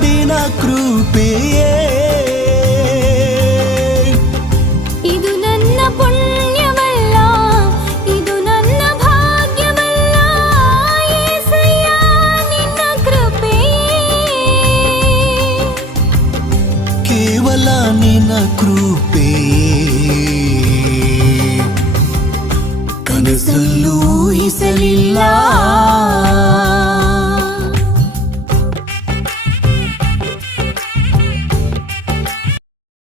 ದಿನ ಕೃಪೆಯೇ. ಇದು ನನ್ನ ಪುಣ್ಯವಲ್ಲ, ಇದು ನನ್ನ ಭಾಗ್ಯವಲ್ಲ, యేసయ్య ನಿನ್ನ ಕೃಪೆಯೇ. ಕೇವಲ ನಿನ್ನ ಕೃಪೆಯೇ. ಕನಸಲ್ಲೂ ಊಹಿಸಲಿಲ್ಲ